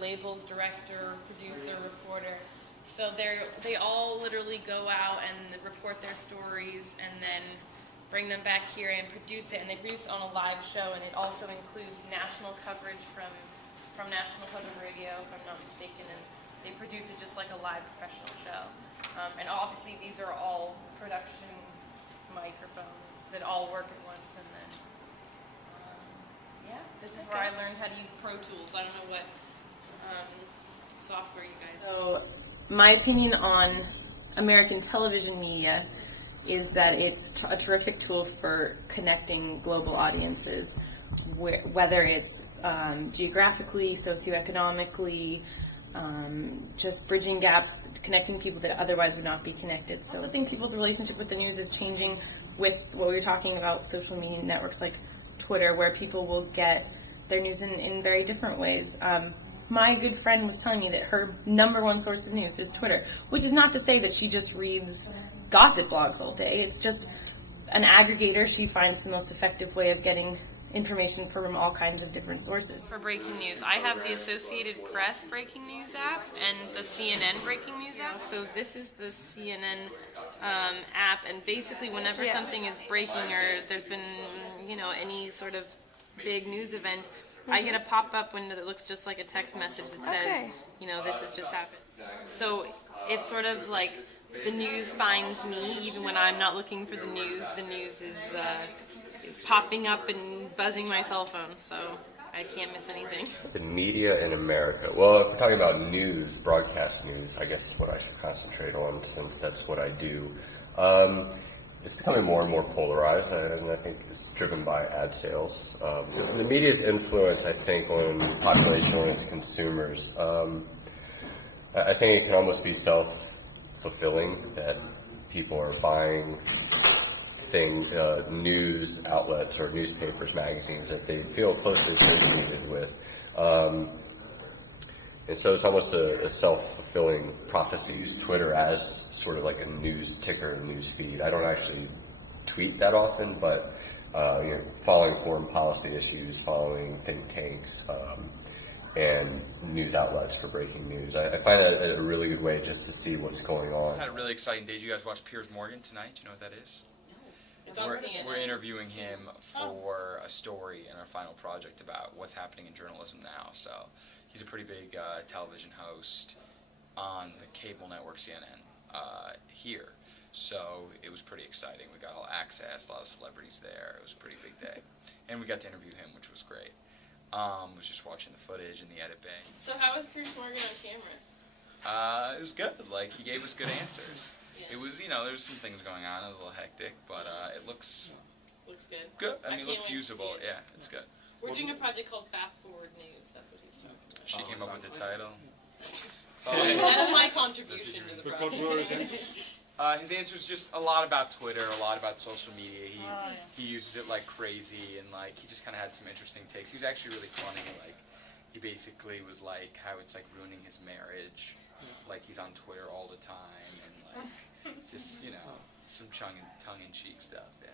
labels director, producer, reporter. So they all literally go out and report their stories and then bring them back here and produce it. And they produce it on a live show, and it also includes national coverage from National Public Radio, if I'm not mistaken, and they produce it just like a live professional show. And obviously these are all production microphones that all work at once, and then this is where I learned how to use Pro Tools. I don't know what software you guys use. So my opinion on American television media is that it's a terrific tool for connecting global audiences, whether it's geographically, socioeconomically, just bridging gaps, connecting people that otherwise would not be connected. So I think people's relationship with the news is changing with what we were talking about, social media networks like Twitter, where people will get their news in very different ways. My good friend was telling me that her #1 source of news is Twitter, which is not to say that she just reads gossip blogs all day. It's just an aggregator. She finds the most effective way of getting information from all kinds of different sources. For breaking news, I have the Associated Press breaking news app and the CNN breaking news app. So this is the CNN app, and basically whenever something is breaking or there's been, any sort of big news event, I get a pop-up window that looks just like a text message that says, this has just happened. So it's sort of like the news finds me, even when I'm not looking for the news is popping up and buzzing my cell phone, so I can't miss anything. The media in America. Well, if we're talking about news, broadcast news, I guess is what I should concentrate on, since that's what I do. It's becoming more and more polarized, and I think it's driven by ad sales. The media's influence, I think, on the population, on its consumers, I think it can almost be self-fulfilling that people are buying news outlets or newspapers, magazines that they feel closely associated with. And so it's almost a self-fulfilling prophecy. Use Twitter as sort of like a news ticker, a news feed. I don't actually tweet that often, but following foreign policy issues, following think tanks, and news outlets for breaking news. I find that a really good way just to see what's going on. It's had a really exciting day. Did you guys watch Piers Morgan tonight? Do you know what that is? We're interviewing him for a story in our final project about what's happening in journalism now. So he's a pretty big television host on the cable network CNN here. So it was pretty exciting. We got all access, a lot of celebrities there. It was a pretty big day. And we got to interview him, which was great. Was just watching the footage in the edit bay. So how was Piers Morgan on camera? It was good. Like, he gave us good answers. Yeah. It was, there's some things going on. It was a little hectic, but it looks good. Good. I mean, it looks usable. Yeah, it's good. We're doing a project called Fast Forward News. That's what he's talking about. She came up with the title. That's my contribution to the project. His answer's just a lot about Twitter, a lot about social media. He uses it like crazy, and like he just kind of had some interesting takes. He was actually really funny. Like, he basically was like how it's like ruining his marriage. Like, he's on Twitter all the time, and like just some tongue-in-cheek stuff. Yeah.